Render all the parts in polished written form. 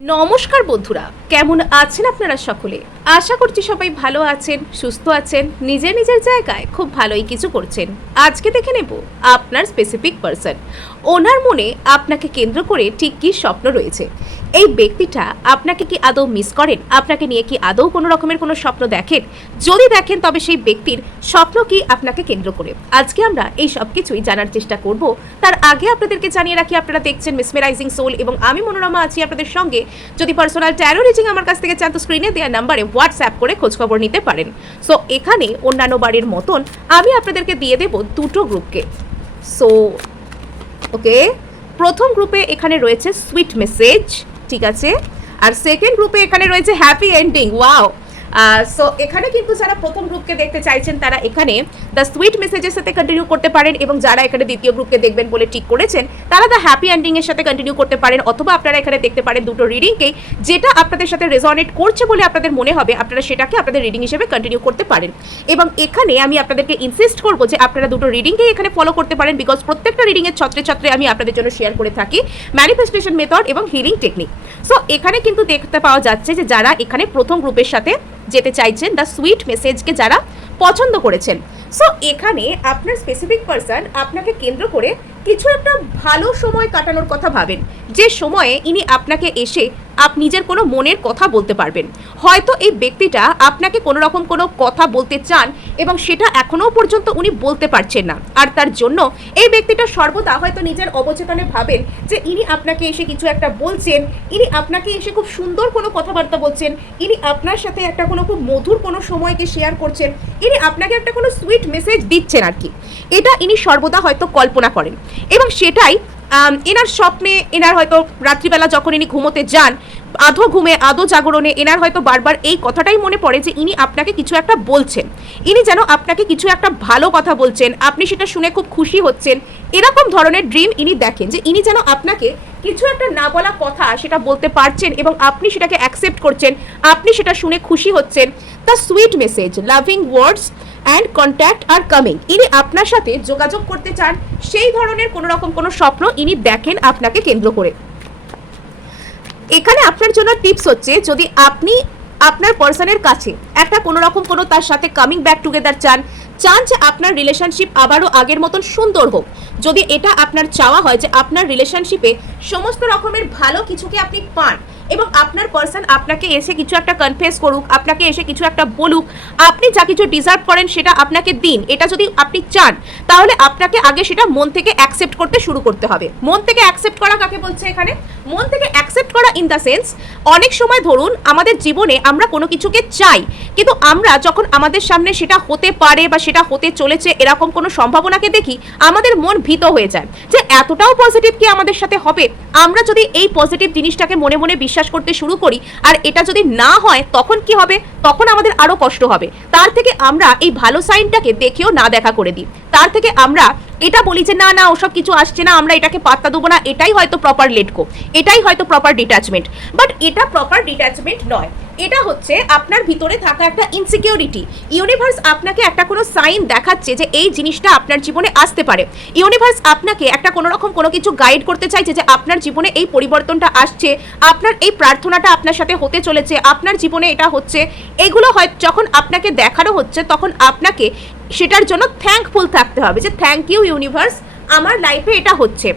নমস্কার বন্ধুরা, কেমন আছেন আপনারা সকলে? আশা করছি সবাই ভালো আছেন, সুস্থ আছেন, নিজের নিজের জায়গায় খুব ভালোই কিছু করছেন। আজকে দেখে নেব আপনার স্পেসিফিক পারসন, ওনার মনে আপনাকে কেন্দ্র করে ঠিক কী স্বপ্ন রয়েছে। এই ব্যক্তিটা আপনাকে কি আদৌ মিস করেন? আপনাকে নিয়ে কি আদৌ কোনো রকমের কোনো স্বপ্ন দেখেন? যদি দেখেন তবে সেই ব্যক্তির স্বপ্ন কি আপনাকে কেন্দ্র করে? আজকে আমরা এই সব কিছুই জানার চেষ্টা করব। তার আগে আপনাদেরকে জানিয়ে রাখি, আপনারা দেখছেন মেসমেরাইজিং সোল এবং আমি মনোরমা আছি আপনাদের সঙ্গে। যদি পার্সোনাল ট্যারো রিডিং আমার কাছ থেকে চান তো স্ক্রিনে দেওয়া নাম্বারে হোয়াটসঅ্যাপ করে খোঁজখবর নিতে পারেন। সো এখানে অন্যান্য বারের মতন আমি আপনাদেরকে দিয়ে দেব দুটো গ্রুপকে। সো ওকে, প্রথম গ্রুপে এখানে রয়েছে সুইট মেসেজ, ঠিক আছে, আর সেকেন্ড গ্রুপে এখানে রয়েছে হ্যাপি এন্ডিং। ওয়াও! সো এখানে কিন্তু যারা প্রথম গ্রুপকে দেখতে চাইছেন তারা এখানে দ্য সুইট মেসেজের সাথে কন্টিনিউ করতে পারেন, এবং যারা এখানে দ্বিতীয় গ্রুপকে দেখবেন বলে ঠিক করেছেন তারা দ্য হ্যাপি এন্ডিং এর সাথে কন্টিনিউ করতে পারেন, অথবা আপনারা এখানে দেখতে পারেন দুটো রিডিংকেই, যেটা আপনাদের সাথে রেজনেট করছে বলে আপনাদের মনে হবে আপনারা সেটাকে আপনাদের রিডিং হিসেবে কন্টিনিউ করতে পারেন। এবং এখানে আমি আপনাদেরকে ইনসিস্ট করবো যে আপনারা দুটো রিডিংকেই এখানে ফলো করতে পারেন, বিকজ প্রত্যেকটা রিডিংয়ের ছত্রে ছত্রে আমি আপনাদের জন্য শেয়ার করে থাকি ম্যানিফেস্টেশন মেথড এবং হিলিং টেকনিক। সো এখানে কিন্তু দেখতে পাওয়া যাচ্ছে যে যারা এখানে প্রথম গ্রুপের সাথে যেতে চাইছেন, দ্য সুইট মেসেজকে যারা পছন্দ করেছেন, সো এখানে আপনার স্পেসিফিক পারসন আপনাকে কেন্দ্র করে কিছু একটা ভালো সময় কাটানোর কথা ভাবেন, যে সময়ে ইনি আপনাকে এসে নিজের কোনো মনের কথা বলতে পারবেন। হয়তো এই ব্যক্তিটা আপনাকে কোনো রকম কোনো কথা বলতে চান এবং সেটা এখনও পর্যন্ত উনি বলতে পারছেন না, আর তার জন্য এই ব্যক্তিটা সর্বদা হয়তো নিজের অবচেতনে ভাবেন যে ইনি আপনাকে এসে কিছু একটা বলছেন, ইনি আপনাকে এসে খুব সুন্দর কোনো কথাবার্তা বলছেন, ইনি আপনার সাথে একটা কোনো খুব মধুর কোনো সময়কে শেয়ার করছেন, ইনি আপনাকে একটা কোনো সুইট মেসেজ দিচ্ছেন আর কি। এটা ইনি সর্বদা হয়তো কল্পনা করেন, এবং সেটাই এনার স্বপ্নে, এনার হয়তো রাত্রিবেলা যখন ইনি ঘুমোতে যান, আধো ঘুমে আধো জাগরণে এনার হয়তো বারবার এই কথাটাই মনে পড়ে যে ইনি আপনাকে কিছু একটা বলছেন, ইনি যেন আপনাকে কিছু একটা ভালো কথা বলছেন, আপনি সেটা শুনে খুব খুশি হচ্ছেন, এরকম ধরনের ড্রিম ইনি দেখেন, যে ইনি যেন আপনাকে কিছু একটা না বলা কথা সেটা বলতে পারছেন এবং আপনি সেটাকে অ্যাকসেপ্ট করছেন, আপনি সেটা শুনে খুশি হচ্ছেন। The sweet message, loving words and contact are coming, ইনি আপনার সাথে যোগাযোগ করতে চান, সেই ধরনের কোনো রকম কোনো স্বপ্ন ইনি দেখেন আপনাকে কেন্দ্র করে। এখানে আপনার জন্য টিপস হচ্ছে, যদি আপনি আপনার পার্সনের কাছে একটা কোনো রকম কোনো তার সাথে কামিং ব্যাক টুগেদার চান যে আপনার রিলেশনশিপ আবারও আগের মতন সুন্দর হোক, যদি এটা আপনার চাওয়া হয় যে আপনার রিলেশনশিপে সমস্ত রকমের ভালো কিছুকে আপনি পান এবং আপনার পার্সন আপনাকে এসে কিছু একটা কনফেস করুক, আপনাকে এসে কিছু একটা বলুক, আপনি যা কিছু ডিজার্ভ করেন সেটা আপনাকে দিন, এটা যদি আপনি চান তাহলে আপনাকে আগে সেটা মন থেকে অ্যাকসেপ্ট করতে শুরু করতে হবে। মন থেকে অ্যাকসেপ্ট করা কাকে বলছে এখানে? মন থেকে অ্যাকসেপ্ট করা ইন দ্য সেন্স, অনেক সময় ধরুন আমাদের জীবনে আমরা কোনো কিছুকে চাই, কিন্তু আমরা যখন আমাদের সামনে সেটা হতে পারে বা সেটা হতে চলেছে এরকম কোনো সম্ভাবনাকে দেখি, আমাদের মন ভীত হয়ে যায় যে এতটাও পজিটিভ কি আমাদের সাথে হবে। আমরা যদি এই পজিটিভ জিনিসটাকে মনে মনে বিশ্বাস করতে শুরু করি আর এটা যদি না হয় তখন কি হবে? তখন আমাদের আরো কষ্ট হবে। তার থেকে আমরা এই ভালো সাইনটাকে দেখেও না দেখা করে দিই, তার থেকে আমরা এটা বলি যে না না ওসব কিছু আসছে না, আমরা এটাকে পাত্তা দেবো না, এটাই হয়তো প্রপার লেট গো, এটাই হয়তো প্রপার ডিট্যাচমেন্ট। বাট এটা প্রপার ডিট্যাচমেন্ট নয়, এটা হচ্ছে আপনার ভিতরে থাকা একটা ইনসিকিউরিটি। ইউনিভার্স আপনাকে একটা কোনো সাইন দেখাচ্ছে যে এই জিনিসটা আপনার জীবনে আসতে পারে। ইউনিভার্স আপনাকে একটা কোনো রকম কোনো কিছু গাইড করতে চাইছে যে আপনার জীবনে এই পরিবর্তনটা আসছে, আপনার এই প্রার্থনাটা আপনার সাথে হতে চলেছে, আপনার জীবনে এটা হচ্ছে। এগুলো হয় যখন আপনাকে দেখানো হচ্ছে তখন আপনাকে সেটার জন্য থ্যাঙ্কফুল থাকতে হবে, যে থ্যাংক ইউ ইউনিভার্স, আমার লাইফে এটা হচ্ছে।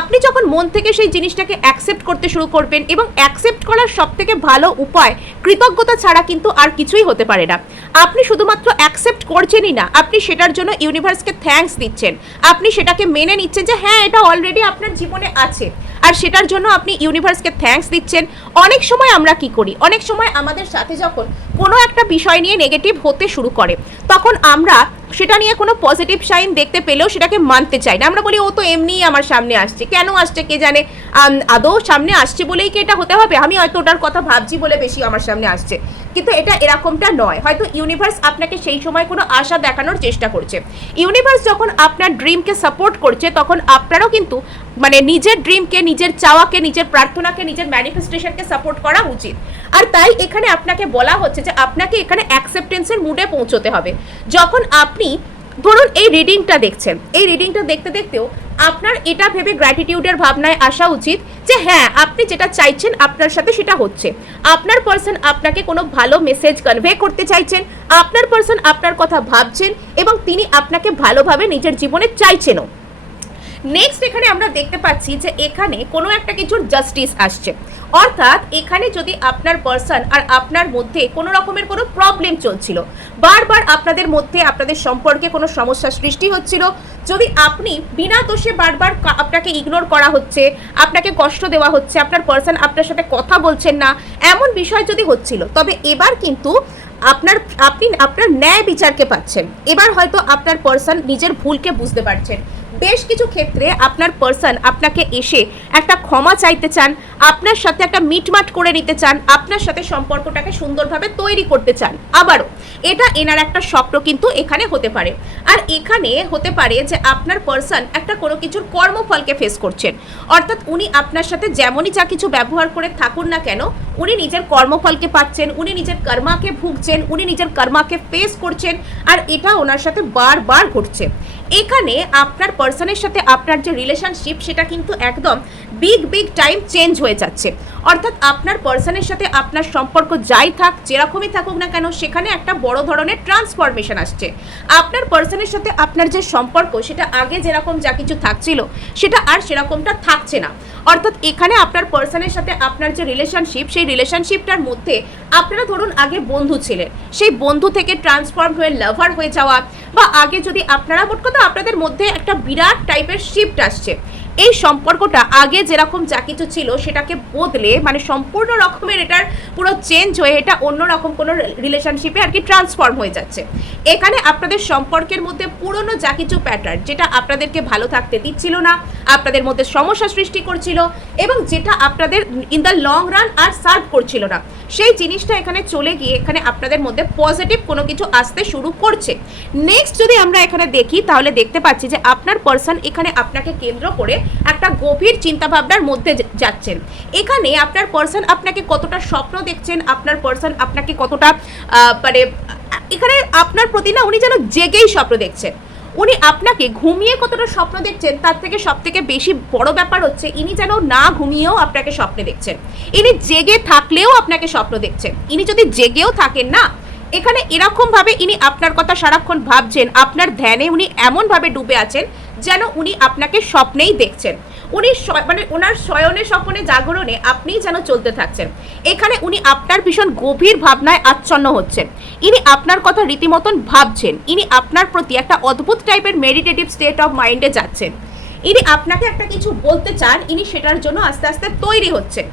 আপনি যখন মন থেকে সেই জিনিসটাকে অ্যাকসেপ্ট করতে শুরু করবেন, এবং অ্যাকসেপ্ট করার সব থেকে ভালো উপায় কৃতজ্ঞতা ছাড়া কিন্তু আর কিছুই হতে পারে না। আপনি শুধুমাত্র অ্যাকসেপ্ট করছেনই না, আপনি সেটার জন্য ইউনিভার্সকে থ্যাঙ্কস দিচ্ছেন, আপনি সেটাকে মেনে নিচ্ছেন যে হ্যাঁ এটা অলরেডি আপনার জীবনে আছে, আর সেটার জন্য আপনি ইউনিভার্সকে থ্যাঙ্কস দিচ্ছেন। অনেক সময় আমরা কি করি, অনেক সময় আমাদের সাথে যখন কোনো একটা বিষয় নিয়ে নেগেটিভ হতে শুরু করে তখন আমরা সেটা নিয়ে কোনো পজিটিভ সাইন দেখতে পেলেও সেটাকে মানতে চাই না। আমরা বলি ও তো এমনিই আমার সামনে আসছে, কেন আসছে কে জানে, আদৌ সামনে আসছে বলেই কি এটা হতে হবে, আমি হয়তো ওটার কথা ভাবছি বলে বেশি আমার সামনে আসছে। কিন্তু এটা এরকমটা নয়, হয়তো ইউনিভার্স আপনাকে সেই সময় কোনো আশা দেখানোর চেষ্টা করছে। ইউনিভার্স যখন আপনার ড্রিমকে সাপোর্ট করছে তখন আপনারও কিন্তু মানে নিজের ড্রিমকে, নিজের চাওয়াকে, নিজের প্রার্থনাকে, নিজের ম্যানিফেস্টেশনকে সাপোর্ট করা উচিত। আর তাই এখানে আপনাকে বলা হচ্ছে যে আপনাকে এখানে অ্যাকসেপ্টেন্সের মুডে পৌঁছতে হবে। যখন আপনি ধরুন এই রিডিংটা দেখছেন, এই রিডিংটা দেখতে দেখতেও আপনার এটা ভেবে গ্র্যাটিটিউডের ভাবনায় আসা উচিত যে হ্যাঁ আপনি যেটা চাইছেন আপনার সাথে সেটা হচ্ছে। আপনার পার্সন আপনাকে কোনো ভালো মেসেজ কনভে করতে চাইছেন, আপনার পার্সন আপনার কথা ভাবছেন এবং তিনি আপনাকে ভালোভাবে নিজের জীবনে চাইছেনও। নেক্সট এখানে আমরা দেখতে পাচ্ছি যে এখানে কোনো একটা কিছুর জাস্টিস আসছে, অর্থাৎ এখানে যদি আপনার পার্সন আর আপনার মধ্যে কোনো রকমের কোনো প্রবলেম চলছিল, বারবার আপনাদের মধ্যে আপনাদের সম্পর্কে কোনো সমস্যা সৃষ্টি হচ্ছিল, যদি আপনি বিনা দোষে বারবার আপনাকে ইগনোর করা হচ্ছে, আপনাকে কষ্ট দেওয়া হচ্ছে, আপনার পার্সন আপনার সাথে কথা বলছেন না, এমন বিষয় যদি হচ্ছিল, তবে এবার কিন্তু আপনি আপনার ন্যায় বিচারকে পাচ্ছেন। এবার হয়তো আপনার পার্সন নিজের ভুলকে বুঝতে পারছেন। বেশ কিছু ক্ষেত্রে আপনার পার্সন আপনাকে এসে একটা ক্ষমা চাইতে চান, আপনার সাথে একটা মিটমাট করে নিতে চান, আপনার সাথে সম্পর্কটাকে সুন্দরভাবে তৈরি করতে চান। আবারও এটা এনার একটা স্বপ্ন কিন্তু এখানে হতে পারে। আর এখানে হতে পারে যে আপনার পার্সন একটা কোনো কিছুর কর্মফলকে ফেস করছেন, অর্থাৎ উনি আপনার সাথে যেমনই যা কিছু ব্যবহার করে থাকুন না কেন, উনি নিজের কর্মফলকে পাচ্ছেন, উনি নিজের কর্মাকে ভুগছেন, উনি নিজের কর্মাকে ফেস করছেন, আর এটা ওনার সাথে বারবার ঘটছে। এখানে আপনার পার্সনের সাথে আপনার যে রিলেশনশিপ সেটা কিন্তু একদম বিগ টাইম চেঞ্জ হয়ে যাচ্ছে, অর্থাৎ আপনার পার্সনের সাথে আপনার সম্পর্ক যাই থাক, যেরকমই থাকুক না কেন, সেখানে একটা বড় ধরনের ট্রান্সফরমেশন আসছে। আপনার পার্সনের সাথে আপনার যে সম্পর্ক সেটা আগে যেরকম যা কিছু থাকছিল সেটা আর সেরকমটা থাকছে না, অর্থাৎ এখানে আপনার পার্সনের সাথে আপনার যে রিলেশনশিপ, সেই রিলেশনশিপটার মধ্যে আপনারা ধরুন আগে বন্ধু ছিলেন, সেই বন্ধু থেকে ট্রান্সফর্ম হয়ে লাভার হয়ে যাওয়া, বা আগে যদি আপনারা মোট কথা আপনাদের মধ্যে একটা বিরাট টাইপের শিফট আসছে, এই সম্পর্কটা আগে যেরকম যা কিছু ছিল সেটাকে বদলে মানে সম্পূর্ণ রকমের এটার পুরো চেঞ্জ হয়ে এটা অন্য রকম কোনো রিলেশনশিপে আর কি ট্রান্সফর্ম হয়ে যাচ্ছে। এখানে আপনাদের সম্পর্কের মধ্যে পুরনো যা কিছু প্যাটার্ন, যেটা আপনাদেরকে ভালো থাকতে দিচ্ছিল না, আপনাদের মধ্যে সমস্যা সৃষ্টি করছিল এবং যেটা আপনাদের ইন দ্য লং রান আর সার্ভ করছিল না, সেই জিনিসটা এখানে চলে গিয়ে এখানে আপনাদের মধ্যে পজিটিভ কোনো কিছু আসতে শুরু করছে। নেক্সট যদি আমরা এখানে দেখি তাহলে দেখতে পাচ্ছি যে আপনার পার্সন এখানে আপনাকে কেন্দ্র করে একটা গভীর চিন্তাভাবনার মধ্যে যাচ্ছেন। এখানে আপনার পার্সন আপনাকে কতটা স্বপ্ন দেখছেন, আপনার পার্সন আপনাকে কতটা মানে এখানে আপনার প্রতি না উনি যেন জেগেই স্বপ্ন দেখছেন, উনি আপনাকে ঘুমিয়ে কতটা স্বপ্ন দেখছেন, তার থেকে সব থেকে বেশি বড় ব্যাপার হচ্ছে ইনি যেন না ঘুমিয়েও আপনাকে স্বপ্নে দেখছেন, ইনি জেগে থাকলেও আপনাকে স্বপ্ন দেখছেন। ইনি যদি জেগেও থাকেন না, এখানে এরকমভাবে ইনি আপনার কথা সারাক্ষণ ভাবছেন, আপনার ধ্যানে উনি এমনভাবে ডুবে আছেন যেন উনি আপনাকে স্বপ্নেই দেখছেন, উনি মানে ওনার শয়নে স্বপ্নে জাগরণে আপনিই যেন চলতে থাকছেন। এখানে উনি আপনার ভীষণ গভীর ভাবনায় আচ্ছন্ন হচ্ছেন, ইনি আপনার কথা রীতিমতন ভাবছেন, ইনি আপনার প্রতি একটা অদ্ভুত টাইপের মেডিটেটিভ স্টেট অফ মাইন্ডে যাচ্ছেন, ইনি আপনাকে একটা কিছু বলতে চান, ইনি সেটার জন্য আস্তে আস্তে তৈরি হচ্ছেন।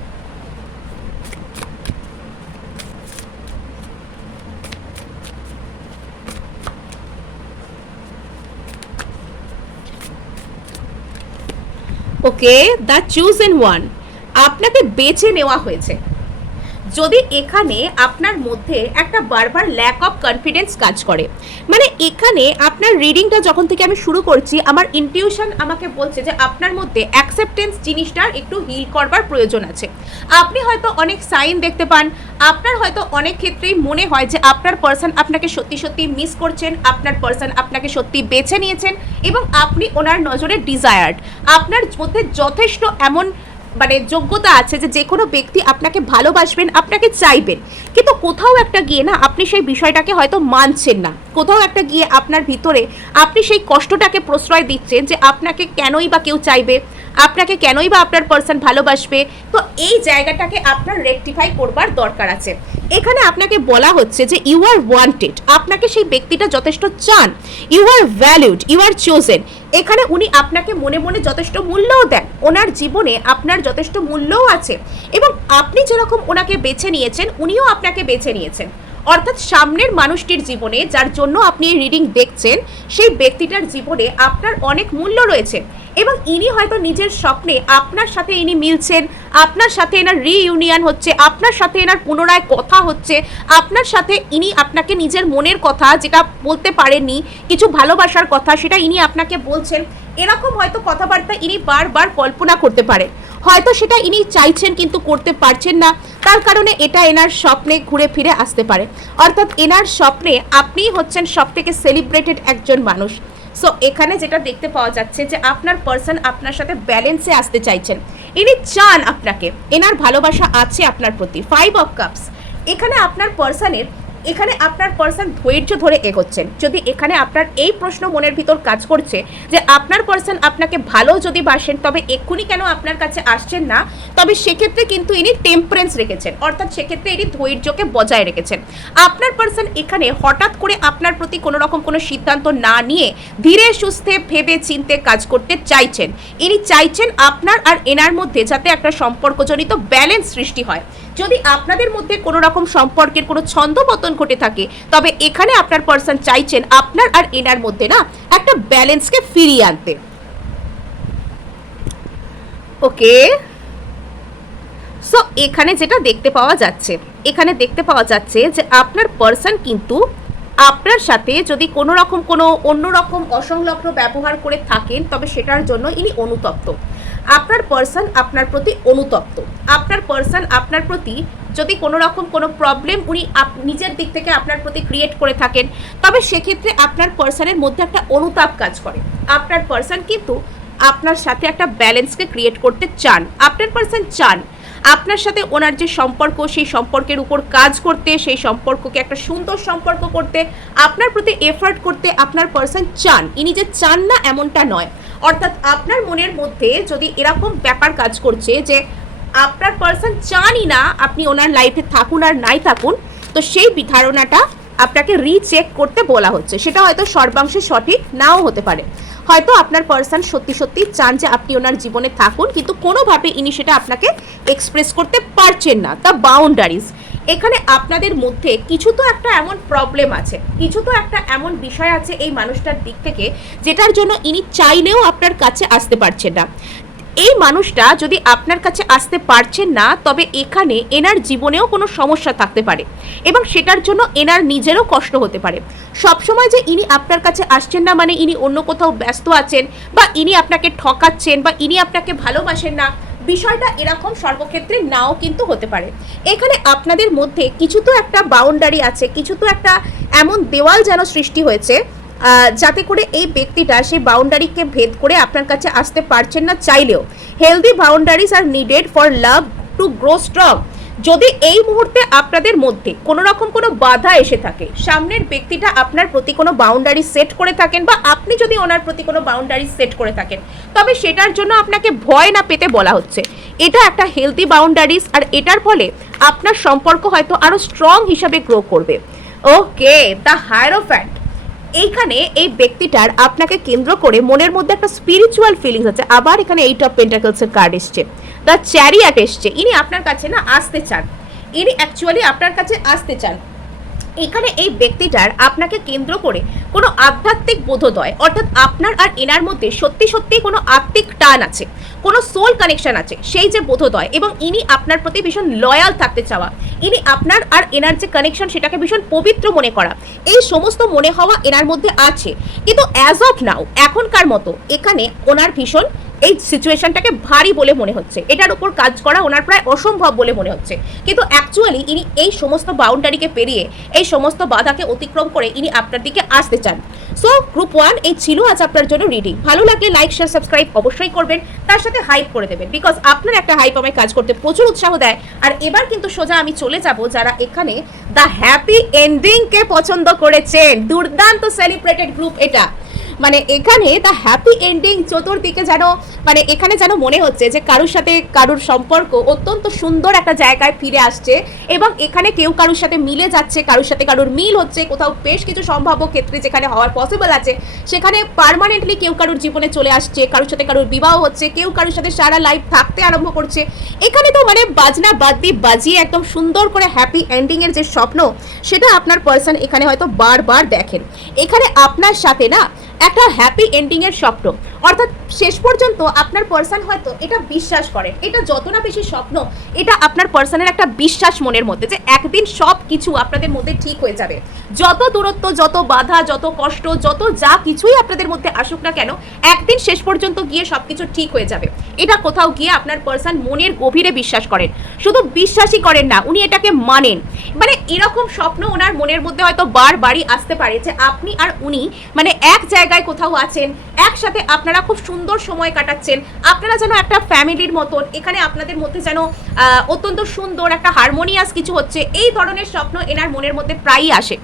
ওকে, দ্য চুজেন ওয়ান, আপনাকে বেছে নেওয়া হয়েছে। যদি এখানে আপনার মধ্যে একটা বারবার ল্যাক অফ কনফিডেন্স কাজ করে, মানে এখানে আপনার রিডিংটা যখন থেকে আমি শুরু করছি আমার ইনটিউশন আমাকে বলছে যে আপনার মধ্যে অ্যাকসেপ্টেন্স জিনিসটার একটু হিল করবার প্রয়োজন আছে। আপনি হয়তো অনেক সাইন দেখতে পান, আপনার হয়তো অনেক ক্ষেত্রেই মনে হয় যে আপনার পার্সন আপনাকে সত্যি সত্যি মিস করছেন, আপনার পার্সন আপনাকে সত্যি বেছে নিয়েছেন এবং আপনি ওনার নজরে ডিজায়ার্ড, আপনার মধ্যে যথেষ্ট এমন মানে যোগ্যতা আছে যে কোনো ব্যক্তি আপনাকে ভালোবাসবেন, আপনাকে চাইবেন, কিন্তু কোথাও একটা গিয়ে না আপনি সেই বিষয়টাকে হয়তো মানছেন না, কোথাও একটা গিয়ে আপনার ভিতরে আপনি সেই কষ্টটাকে প্রশ্রয় দিচ্ছেন যে আপনাকে কেনই বা কেউ চাইবে, আপনাকে কেনই বা আপনার পার্সন ভালোবাসবে। তো এই জায়গাটাকে আপনার রেকটিফাই করবার দরকার আছে। এখানে আপনাকে বলা হচ্ছে যে ইউ আর ওয়ান্টেড, আপনাকে সেই ব্যক্তিটা যথেষ্ট চান, you are valued, you are chosen. এখানে উনি আপনাকে মনে মনে যথেষ্ট মূল্যও দেন, ওনার জীবনে আপনার যথেষ্ট মূল্যও আছে এবং আপনি যেরকম ওনাকে বেছে নিয়েছেন উনিও আপনাকে বেছে নিয়েছেন, অর্থাৎ সামনের মানুষটির জীবনে যার জন্য আপনি এই রিডিং দেখছেন সেই ব্যক্তিটার জীবনে আপনার অনেক মূল্য রয়েছে এবং ইনি হয়তো নিজের স্বপ্নে আপনার সাথে ইনি মিলছেন, আপনার সাথে এনার রিইউনিয়ন হচ্ছে, আপনার সাথে এনার পুনরায় কথা হচ্ছে, আপনার সাথে ইনি আপনাকে নিজের মনের কথা যেটা বলতে পারেননি, কিছু ভালোবাসার কথা সেটা ইনি আপনাকে বলছেন। এরকম হয়তো কথাবার্তা ইনি বারবার কল্পনা করতে পারেন, হয়তো সেটা ইনি চাইছেন কিন্তু করতে পারছেন না, তার কারণে এটা এনার স্বপ্নে ঘুরে ফিরে আসতে পারে, অর্থাৎ এনার স্বপ্নে আপনিই হচ্ছেন সব থেকে সেলিব্রেটেড একজন মানুষ, সো এখানে যেটা দেখতে পাওয়া যাচ্ছে যে আপনার পার্সন আপনার সাথে ব্যালেন্সে আসতে চাইছেন, ইনি চান আপনাকে, এনার ভালোবাসা আছে আপনার প্রতি। 5 অফ কাপস, এখানে আপনার পার্সন ধৈর্য ধরে এগোচ্ছেন। যদি এখানে আপনার এই প্রশ্ন মনের ভিতর কাজ করছে যে আপনার পার্সন আপনাকে ভালো যদি বাসেন তবে এক্ষুনি কেন আপনার কাছে আসছেন না, তবে সেক্ষেত্রে কিন্তু ইনি টেম্পারেন্স রেখেছেন, অর্থাৎ সেক্ষেত্রে ইনি ধৈর্যকে বজায় রেখেছেন। আপনার পার্সন এখানে হঠাৎ করে আপনার প্রতি কোনো রকম কোনো সিদ্ধান্ত না নিয়ে ধীরে সুস্থে ভেবে চিন্তে কাজ করতে চাইছেন। ইনি চাইছেন আপনার আর এনার মধ্যে যাতে একটা সম্পর্কজনিত ব্যালেন্স সৃষ্টি হয়। যদি আপনাদের মধ্যে কোনো রকম সম্পর্কের কোনো ছন্দপতন ঘটে থাকে তবে এখানে আপনার পার্সন চাইছেন আপনার আর এনার মধ্যে না একটা ব্যালেন্সকে ফিরিয়ে আনতে। ওকে, সো এখানে যেটা দেখতে পাওয়া যাচ্ছে যে আপনার পার্সন কিন্তু আপনার সাথে যদি কোনো রকম কোনো অন্যরকম অসংলগ্ন ব্যবহার করে থাকেন তবে সেটার জন্য ইনি অনুতপ্ত। আপনার পার্সন আপনার প্রতি অনুতপ্ত। আপনার পার্সন আপনার প্রতি যদি কোনো রকম কোনো প্রবলেম উনি নিজের দিক থেকে আপনার প্রতি ক্রিয়েট করে থাকেন তবে সেক্ষেত্রে আপনার পার্সনের মধ্যে একটা অনুতাপ কাজ করে। আপনার পার্সন কিন্তু আপনার সাথে একটা ব্যালেন্সকে ক্রিয়েট করতে চান। আপনার পার্সন চান আপনার সাথে ওনার যে সম্পর্ক সেই সম্পর্কের উপর কাজ করতে, সেই সম্পর্ককে একটা সুন্দর সম্পর্ক করতে, আপনার প্রতি এফার্ট করতে আপনার পার্সন চান। ইনি যে চান না এমনটা নয়, অর্থাৎ আপনার মনের মধ্যে যদি এরকম ব্যাপার কাজ করছে যে আপনার পার্সন চানই না আপনি ওনার লাইফে থাকুন আর নাই থাকুন, তো সেই ধারণাটা আপনাকে রিচেক করতে বলা হচ্ছে। সেটা হয়তো সর্বাংশে সঠিক নাও হতে পারে। হয়তো আপনার পার্সন সত্যি সত্যি চান যে আপনি ওনার জীবনে থাকুন, কিন্তু কোনোভাবে ইনি সেটা আপনাকে এক্সপ্রেস করতে পারছেন না। দ্য বাউন্ডারিজ, এখানে আপনাদের মধ্যে কিছু তো একটা এমন প্রবলেম আছে, কিছু তো একটা এমন বিষয় আছে এই মানুষটার দিক থেকে যেটার জন্য ইনি চাইলেও আপনার কাছে আসতে পারছেন না। এই মানুষটা যদি আপনার কাছে আসতে পারছেন না তবে এখানে এনার জীবনেও কোনো সমস্যা থাকতে পারে এবং সেটার জন্য এনার নিজেরও কষ্ট হতে পারে। সবসময় যে ইনি আপনার কাছে আসছেন না মানে ইনি অন্য কোথাও ব্যস্ত আছেন বা ইনি আপনাকে ঠকাচ্ছেন বা ইনি আপনাকে ভালোবাসেন না, বিষয়টা এরকম সর্বক্ষেত্রে নাও কিন্তু হতে পারে। এখানে আপনাদের মধ্যে কিছু তো একটা বাউন্ডারি আছে, কিছু তো একটা এমন দেওয়াল যেন সৃষ্টি হয়েছে যাতে করে এই ব্যক্তিটা সেই বাউন্ডারিকে ভেদ করে আপনার কাছে আসতে পারছেন না চাইলেও। Healthy boundaries are needed for love to grow strong. যদি এই মুহূর্তে আপনাদের মধ্যে কোনো রকম কোনো বাধা এসে থাকে, সামনের ব্যক্তিটা আপনার প্রতি কোনো বাউন্ডারি সেট করে থাকেন বা আপনি যদি ওনার প্রতি কোনো বাউন্ডারি সেট করে থাকেন তবে সেটার জন্য আপনাকে ভয় না পেতে বলা হচ্ছে। এটা একটা হেলদি বাউন্ডারিজ আর এটার ফলে আপনার সম্পর্ক হয়তো আরও স্ট্রং হিসাবে গ্রো করবে। ওকে, দ্য হায়ারোফ্যান্ট, এইখানে এই ব্যক্তিটার আপনাকে কেন্দ্র করে মনের মধ্যে একটা স্পিরিচুয়াল ফিলিংস আছে। আবার এখানে 8 অফ পেন্টাকলসের কার্ড এসছে, দ্য চ্যারিয়ট এসছে। ইনি আপনার কাছে না আসতে চান, ইনি অ্যাকচুয়ালি আপনার কাছে আসতে চান। এখানে এই ব্যক্তিটার আপনাকে কেন্দ্র করে কোনো আধ্যাত্মিক বোধোদয়, অর্থাৎ আপনার আর এনার মধ্যে সত্যি সত্যি কোনো আত্মিক টান আছে, কোনো সোল কানেকশন আছে, সেই যে বোধোদয়, এবং ইনি আপনার প্রতি ভীষণ লয়াল থাকতে চাওয়া, ইনি আপনার আর এনার যে কানেকশন সেটাকে ভীষণ পবিত্র মনে করা, এই সমস্ত মনে হওয়া এনার মধ্যে আছে। কিন্তু অ্যাজ অফ নাও, এখনকার মতো এখানে ওনার ভীষণ এই সিচুয়েশনটাকে ভারী বলে মনে হচ্ছে, এটার উপর কাজ করা ওনার প্রায় অসম্ভব বলে মনে হচ্ছে। কিন্তু অ্যাকচুয়ালি ইনি এই সমস্ত বাউন্ডারিকে পেরিয়ে, এই সমস্ত বাধাকে অতিক্রম করে ইনি আপনার দিকে আসতে চান। সো গ্রুপ 1 এই ছিল আজ আপনার জন্য রিডিং। ভালো লাগলে লাইক শেয়ার সাবস্ক্রাইব অবশ্যই করবেন, তার সাথে হাইপ করে দেবেন, বিকজ আপনার একটা হাইপ আমায় কাজ করতে প্রচুর উৎসাহ দেয়। আর এবার কিন্তু সোজা আমি চলে যাব যারা এখানে দ্য হ্যাপি এন্ডিংকে পছন্দ করেছেন। দুর্দান্ত সেলিব্রেটেড গ্রুপ এটা, মানে এখানে দ্য হ্যাপি এন্ডিং চতুর্দিকে যেন মানে এখানে যেন মনে হচ্ছে যে কারোর সাথে কারোর সম্পর্ক অত্যন্ত সুন্দর একটা জায়গায় ফিরে আসছে এবং এখানে কেউ কারোর সাথে মিলে যাচ্ছে, কারোর সাথে কারোর মিল হচ্ছে, কোথাও বেশ কিছু সম্ভাব্য ক্ষেত্রে যেখানে হওয়ার পসিবল আছে সেখানে পার্মানেন্টলি কেউ কারোর জীবনে চলে আসছে, কারোর সাথে কারোর বিবাহ হচ্ছে, কেউ কারোর সাথে সারা লাইফ থাকতে আরম্ভ করছে। এখানে তো মানে বাজনা বাদ্যি বাজিয়ে একদম সুন্দর করে হ্যাপি এন্ডিংয়ের যে স্বপ্ন সেটা আপনার পার্সন এখানে হয়তো বারবার দেখেন। এখানে আপনার সাথে না একটা হ্যাপি এন্ডিংয়ের স্বপ্ন, অর্থাৎ শেষ পর্যন্ত আপনার পার্সন হয়তো এটা বিশ্বাস করেন, এটা যত না বেশি স্বপ্ন, এটা আপনার পার্সনের একটা বিশ্বাস মনের মধ্যে যে একদিন সব কিছু আপনাদের মধ্যে ঠিক হয়ে যাবে। যত দূরত্ব, যত বাধা, যত কষ্ট, যত যা কিছুই আপনাদের মধ্যে আসুক না কেন, একদিন শেষ পর্যন্ত গিয়ে সব কিছু ঠিক হয়ে যাবে। এটা কোথাও গিয়ে আপনার পার্সন মনের গভীরে বিশ্বাস করেন। শুধু বিশ্বাসই করেন না, উনি এটাকে মানেন। মানে এরকম স্বপ্ন ওনার মনের মধ্যে হয়তো বারবারই আসতে পারে যে আপনি আর উনি মানে এক জায়গায় কোথাও আছেন, একসাথে আপনারা খুব সুন্দর সময় কাটাচ্ছেন, আপনারা যেন একটা ফ্যামিলির মতন, এখানে আপনাদের মধ্যে যেন অত্যন্ত সুন্দর একটা হারমোনিয়াস কিছু হচ্ছে। এই ধরনের স্বপ্ন এনার মনের মধ্যে প্রায়ই আসে।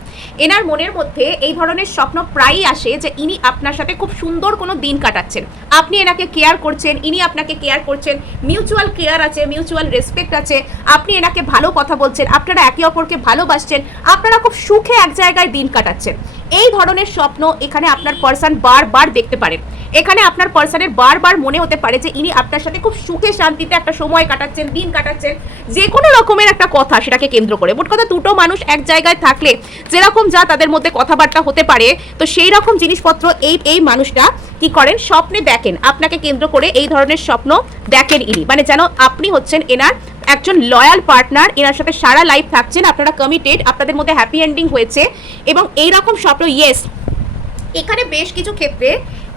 এনার মনের মধ্যে এই ধরনের স্বপ্ন প্রায়ই আসে যে ইনি আপনার সাথে খুব সুন্দর কোনো দিন কাটাচ্ছেন, আপনি এনাকে কেয়ার করছেন, ইনি আপনাকে কেয়ার করছেন, মিউচুয়াল কেয়ার আছে, মিউচুয়াল রেসপেক্ট আছে, আপনি এনাকে ভালো কথা বলছেন, আপনারা একে অপরকে ভালোবাসছেন, আপনারা খুব সুখে এক জায়গায় দিন কাটাচ্ছেন। এই ধরনের স্বপ্ন এখানে আপনার পার্সন বারবার দেখতে পারেন। এখানে আপনার পার্সনের বারবার মনে হতে পারে যে ইনি আপনার সাথে খুব সুখে শান্তিতে একটা সময় কাটাচ্ছেন, দিন কাটাচ্ছেন, যে কোনো রকমের একটা কথা সেটাকে কেন্দ্র করে। মোট কথা দুটো মানুষ এক জায়গায় থাকলে যেরকম যা তাদের মধ্যে কথাবার্তা হতে পারে, তো সেই রকম জিনিসপত্র এই মানুষটা কি করেন, স্বপ্নে দেখেন, আপনাকে কেন্দ্র করে এই ধরনের স্বপ্ন দেখেন ইনি। মানে যেন আপনি হচ্ছেন এনার একজন লয়াল পার্টনার, এনার সাথে সারা লাইফ থাকছেন, আপনারা কমিটেড, আপনাদের মধ্যে হ্যাপি এন্ডিং হয়েছে এবং এইরকম স্বপ্ন। ইয়েস, এখানে বেশ কিছু ক্ষেত্রে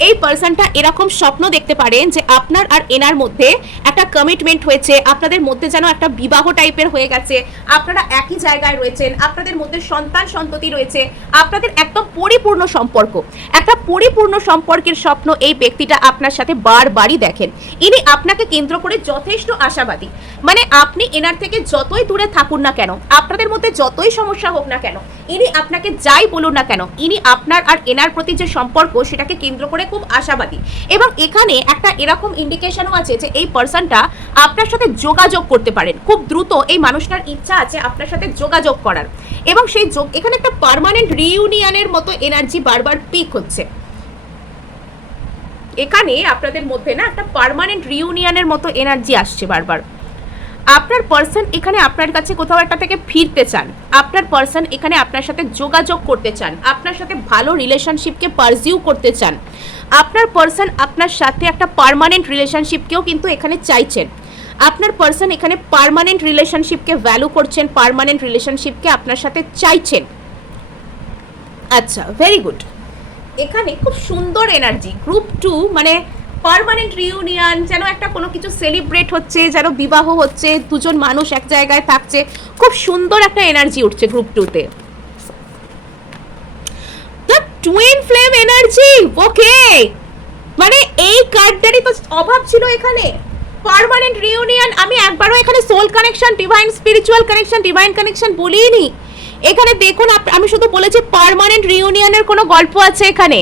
এই পার্সনটা এরকম স্বপ্ন দেখতে পারেন যে আপনার আর এনার মধ্যে একটা কমিটমেন্ট হয়েছে, আপনাদের মধ্যে যেন একটা বিবাহ টাইপের হয়ে গেছে, আপনারা একই জায়গায় রয়েছেন, আপনাদের মধ্যে সন্তান সন্ততি রয়েছে, আপনাদের একদম পরিপূর্ণ সম্পর্ক, একটা পরিপূর্ণ সম্পর্কের স্বপ্ন এই ব্যক্তিটা আপনার সাথে বারবারই দেখেন। ইনি আপনাকে কেন্দ্র করে যথেষ্ট আশাবাদী। মানে আপনি এনার থেকে যতই দূরে থাকুন না কেন, আপনাদের মধ্যে যতই সমস্যা হোক না কেন, ইনি আপনাকে যাই বলুন না কেন, ইনি আপনার আর এনার প্রতি যে সম্পর্ক সেটাকে কেন্দ্র করে খুব আশাবাদী। এবং এখানে একটা এরকম ইন্ডিকেশনও আছে যে এই পার্সনটা আপনার সাথে যোগাযোগ করতে পারেন খুব দ্রুত। এই মানুষটার ইচ্ছা আছে আপনার সাথে যোগাযোগ করার, এবং সেই এখানে একটা পার্মানেন্ট রিইউনিয়নের মতো এনার্জি বারবার পিক হচ্ছে। এখানে আপনাদের মধ্যে না একটা পার্মানেন্ট রিইউনিয়নের মতো এনার্জি আসছে বারবার। আপনার পার্সন এখানে আপনার কাছে কোথাও একটা থেকে ফিরতে চান, আপনার পার্সন এখানে আপনার সাথে যোগাযোগ করতে চান, আপনার সাথে ভালো রিলেশনশিপকে পারজিউ করতে চান, আপনার পার্সন আপনার সাথে একটা পার্মানেন্ট রিলেশনশিপকেও কিন্তু এখানে চাইছেন। আপনার পার্সন এখানে পার্মানেন্ট রিলেশনশিপকে ভ্যালু করছেন, পার্মানেন্ট রিলেশনশিপকে আপনার সাথে চাইছেন। আচ্ছা, ভেরি গুড। এখানে খুব সুন্দর এনার্জি, গ্রুপ 2 মানে পার্মানেন্ট রিউনিয়ন, যেন একটা কোনো কিছু সেলিব্রেট হচ্ছে, যেন বিবাহ হচ্ছে, দুজন মানুষ এক জায়গায় থাকছে, খুব সুন্দর একটা এনার্জি উঠছে গ্রুপ 2-তে। The twin flame energy, okay, মানে এই কার্ডটারই তো অভাব ছিল এখানে। পার্মানেন্ট রিউনিয়ন, আমি একবারও এখানে soul connection, divine spiritual connection, divine connection বলিনি। এখানে দেখুন, আমি শুধু বলেছি পার্মানেন্ট রিউনিয়নের কোনো গল্প আছে এখানে।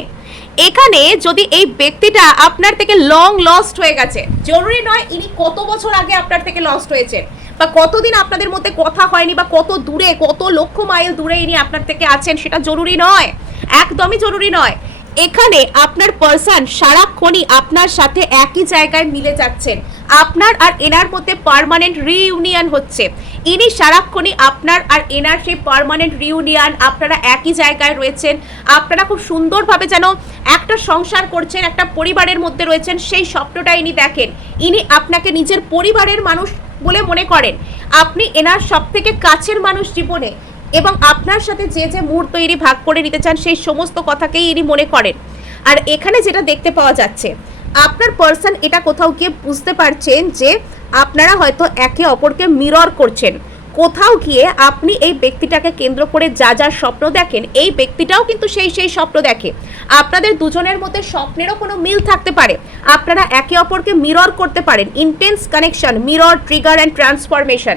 এখানে যদি এই ব্যক্তিটা আপনার থেকে লং লস্ট হয়ে গেছে, জরুরি নয় ইনি কত বছর আগে আপনার থেকে লস্ট হয়েছেন, বা কতদিন আপনাদের মধ্যে কথা হয়নি, বা কত দূরে, কত লক্ষ মাইল দূরে ইনি আপনার থেকে আছেন, সেটা জরুরি নয়, একদমই জরুরি নয়। এখানে আপনার পার্সন সারাক্ষণই আপনার সাথে একই জায়গায় মিলে যাচ্ছেন, আপনার আর এনার মধ্যে পার্মানেন্ট রিইউনিয়ন হচ্ছে। ইনি সারাক্ষণই আপনার আর এনার সেই পার্মানেন্ট রিইউনিয়ন, আপনারা একই জায়গায় রয়েছেন, আপনারা খুব সুন্দরভাবে যেন একটা সংসার করছেন, একটা পরিবারের মধ্যে রয়েছেন, সেই স্বপ্নটা ইনি দেখেন। ইনি আপনাকে নিজের পরিবারের মানুষ বলে মনে করেন, আপনি এনার সব থেকে কাছের মানুষ জীবনে, এবং আপনার সাথে যে যে মুহূর্ত ইনি ভাগ করে নিতে চান সেই সমস্ত কথাকেই ইনি মনে করেন। আর এখানে যেটা দেখতে পাওয়া যাচ্ছে, আপনার পার্সন এটা কোথাও গিয়ে বুঝতে পারছেন যে আপনারা হয়তো একে অপরকে মিরর করছেন। কোথাও গিয়ে আপনি এই ব্যক্তিটাকে কেন্দ্র করে যা যা স্বপ্ন দেখেন, এই ব্যক্তিটাও কিন্তু সেই স্বপ্ন দেখে। আপনাদের দুজনের মধ্যে স্বপ্নেরও কোনো মিল থাকতে পারে, আপনারা একে অপরকে মিরর করতে পারেন। Intense connection, mirror, trigger and transformation.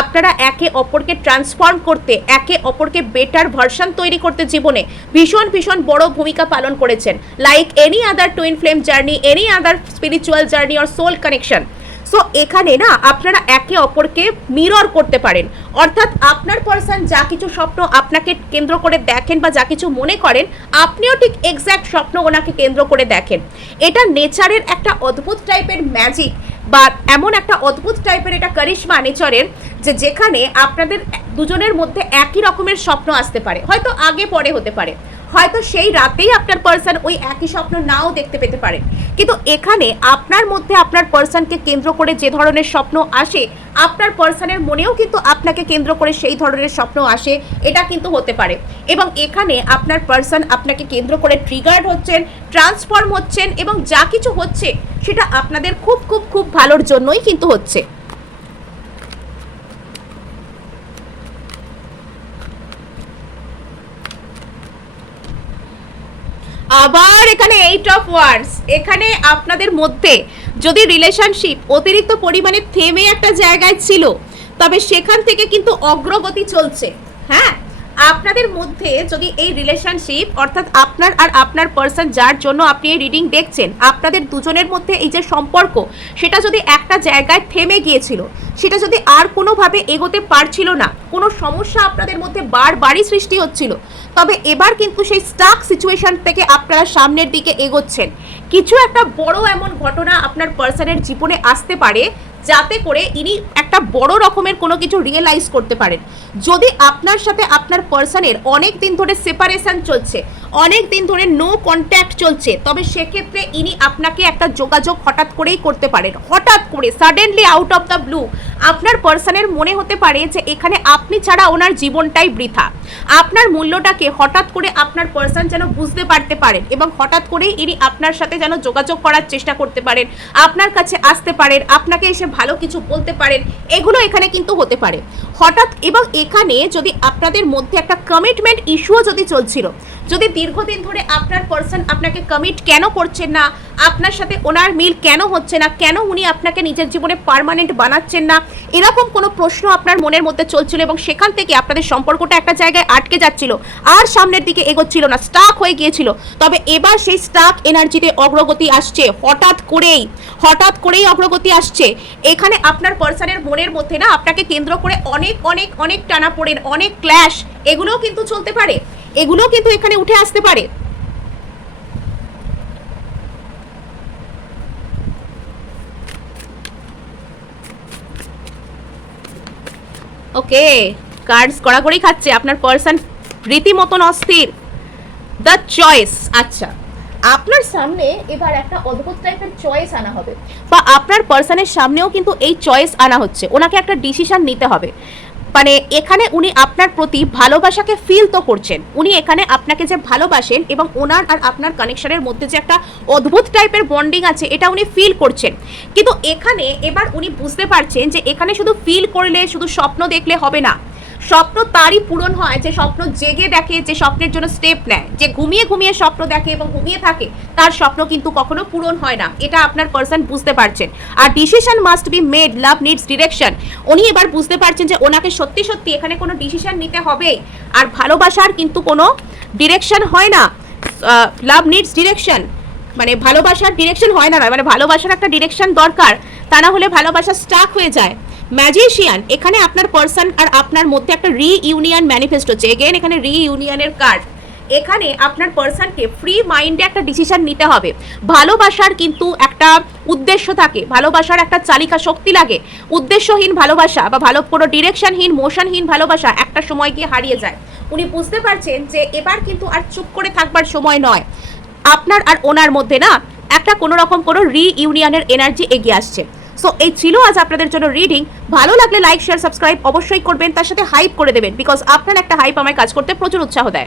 আপনারা একে অপরকে ট্রান্সফর্ম করতে, একে অপরকে বেটার ভার্সন তৈরি করতে জীবনে ভীষণ ভীষণ বড় ভূমিকা পালন করেছেন। Like any other twin flame journey, any other spiritual journey or soul connection. So এখানে না আপনারা একে অপরকে মিরর করতে পারেন, অর্থাৎ আপনার পার্সন যা কিছু স্বপ্ন আপনাকে কেন্দ্র করে দেখেন বা যা কিছু মনে করেন, আপনিও ঠিক এক্স্যাক্ট স্বপ্ন ওনাকে কেন্দ্র করে দেখেন। এটা নেচারের একটা অদ্ভুত টাইপের ম্যাজিক, বা এমন একটা অদ্ভুত টাইপের এটা কারিশমা নেচারের, যে যেখানে আপনাদের দুজনের মধ্যে একই রকমের স্বপ্ন আসতে পারে, হয়তো আগে পরে হতে পারে, হয়তো সেই রাতেই আপনার পার্সন ওই একই স্বপ্ন নাও দেখতে পেতে পারেন, কিন্তু এখানে আপনার মধ্যে আপনার পার্সনকে কেন্দ্র করে যে ধরনের স্বপ্ন আসে, আপনার পার্সনের মনেও কিন্তু আপনাকে কেন্দ্র করে সেই ধরনের স্বপ্ন আসে, এটা কিন্তু হতে পারে। এবং এখানে আপনার পার্সন আপনাকে কেন্দ্র করে ট্রিগার্ড হচ্ছেন, ট্রান্সফর্ম হচ্ছেন, এবং যা কিছু হচ্ছে সেটা আপনাদের খুব খুব খুব ভালোর জন্যই কিন্তু হচ্ছে। আবার এখানে 8 অফ ওয়ান্ডস, এখানে আপনাদের মধ্যে যদি রিলেশনশিপ অতিরিক্ত পরিমাণে থেমে একটা জায়গায় ছিল, তবে সেখান থেকে কিন্তু অগ্রগতি চলছে। হ্যাঁ, আপনাদের মধ্যে যদি এই রিলেশনশিপ, অর্থাৎ আপনার আর আপনার পার্সন যার জন্য আপনি এই রিডিং দেখছেন, আপনাদের দুজনের মধ্যে এই যে সম্পর্ক, সেটা যদি একটা জায়গায় থেমে গিয়েছিল, সেটা যদি আর কোনোভাবে এগোতে পারছিল না, কোনো সমস্যা আপনাদের মধ্যে বারবারই সৃষ্টি হচ্ছিল, তবে এবার কিন্তু সেই স্টাক সিচুয়েশন থেকে আপনারা সামনের দিকে এগোচ্ছেন। কিছু একটা বড় এমন ঘটনা আপনার পার্সনের জীবনে আসতে পারে, যাতে করে ইনি একটা বড় রকমের কোনো কিছু রিয়েলাইজ করতে পারেন। যদি আপনার সাথে আপনার পার্সনের অনেক দিন ধরে সেপারেশন চলছে, অনেক দিন ধরে নো কন্ট্যাক্ট চলছে, তবে সেক্ষেত্রে ইনি আপনাকে একটা যোগাযোগ হঠাৎ করেই করতে পারেন। হঠাৎ করে suddenly out of the blue আপনার পার্সনের মনে হতে পারে যে এখানে আপনি ছাড়া ওনার জীবনটাই বৃথা। আপনার মূল্যটাকে হঠাৎ করে আপনার পার্সন যেন বুঝতে পারতে পারেন, এবং হঠাৎ করেই ইনি আপনার সাথে যেন যোগাযোগ করার চেষ্টা করতে পারেন, আপনার কাছে আসতে পারেন, আপনাকে এসে ভালো কিছু বলতে পারেন, এগুলো এখানে কিন্তু হতে পারে হঠাৎ। এবং এখানে যদি আপনাদের মধ্যে একটা কমিটমেন্ট ইস্যুও যদি চলছিল, যদি দীর্ঘদিন ধরে আপনার পার্সন আপনাকে কমিট কেন করছেন না, আপনার সাথে ওনার মিল কেন হচ্ছে না, কেন উনি আপনাকে নিজের জীবনে পার্মানেন্ট বানাচ্ছেন না, এরকম কোনো প্রশ্ন আপনার মনের মধ্যে চলছিল, এবং সেখান থেকে আপনাদের সম্পর্কটা একটা জায়গায় আটকে যাচ্ছিল, আর সামনের দিকে এগোচ্ছিল না, স্টাক হয়ে গিয়েছিল, তবে এবার সেই স্টাক এনার্জিতে অগ্রগতি আসছে। হঠাৎ করেই অগ্রগতি আসছে। এখানে আপনার পার্সনের মনের মধ্যে না আপনাকে কেন্দ্র করে অনেক অনেক অনেক টানাপোড়েন, অনেক ক্ল্যাশ, এগুলোও কিন্তু চলতে পারে, এগুলো কিন্তু এখানে উঠে আসতে পারে। ওকে, কার্ডস কড়াকড়ি খাচ্ছে, আপনার পার্সন রীতিমতন অস্থির। The choice. আচ্ছা, আপনার সামনে এবার একটা অদ্ভুত টাইপের চয়েস আনা হবে, বা আপনার পার্সনের সামনেও কিন্তু এই চয়েস আনা হচ্ছে, ওনাকে একটা ডিসিশন নিতে হবে। মানে এখানে উনি আপনার প্রতি ভালোবাসাকে ফিল তো করছেন, উনি এখানে আপনাকে যে ভালোবাসেন এবং ওনার আর আপনার কানেকশনের মধ্যে যে একটা অদ্ভুত টাইপের বন্ডিং আছে, এটা উনি ফিল করছেন। কিন্তু এখানে এবার উনি বুঝতে পারছেন যে এখানে শুধু ফিল করলে, শুধু স্বপ্ন দেখলে হবে না। স্বপ্ন তারই পূরণ হয় যে স্বপ্ন জেগে দেখে, যে স্বপ্নের জন্য স্টেপ নেয়, যে ঘুমিয়ে ঘুমিয়ে স্বপ্ন দেখে এবং ঘুমিয়ে থাকে, তার স্বপ্ন কিন্তু কখনো পূরণ হয় না। এটা আপনার পার্সন বুঝতে পারছেন। আর decision must be made, love needs direction. উনি এবার বুঝতে পারছেন যে ওনাকে সত্যি সত্যি এখানে কোনো ডিসিশন নিতে হবে। আর ভালোবাসার কিন্তু কোনো ডিরেকশন হয় না, লাভ নিডস ডিরেকশন, মানে ভালোবাসার ডিরেকশন হয় না, মানে ভালোবাসার একটা ডিরেকশন দরকার, তা না হলে ভালোবাসা স্টাক হয়ে যায়। ম্যাজিশিয়ান, এখানে আপনার পার্সন আর আপনার মধ্যে একটা রিইউনিয়ন ম্যানিফেস্ট হচ্ছে। এগেন এখানে রিইউনিয়নের কার্ড। এখানে আপনার পার্সনকে ফ্রি মাইন্ডে একটা ডিসিশন নিতে হবে। ভালোবাসার কিন্তু একটা উদ্দেশ্য থাকে, ভালোবাসার একটা চালিকা শক্তি লাগে। উদ্দেশ্যহীন ভালোবাসা বা কোনো ডিরেকশনহীন, মোশনহীন ভালোবাসা একটা সময় গিয়ে হারিয়ে যায়। উনি বুঝতে পারছেন যে এবার কিন্তু আর চুপ করে থাকবার সময় নয়। আপনার আর ওনার মধ্যে না একটা কোনো রকম কোনো রিইউনিয়নের এনার্জি এগিয়ে আসছে। সো এই ছিল আজ আপনাদের জন্য রিডিং। ভালো লাগলে লাইক, শেয়ার, সাবস্ক্রাইব অবশ্যই করবেন, তার সাথে হাইপ করে দেবেন, বিকজ আপনার একটা হাইপ আমায় কাজ করতে প্রচুর উৎসাহ দেয়।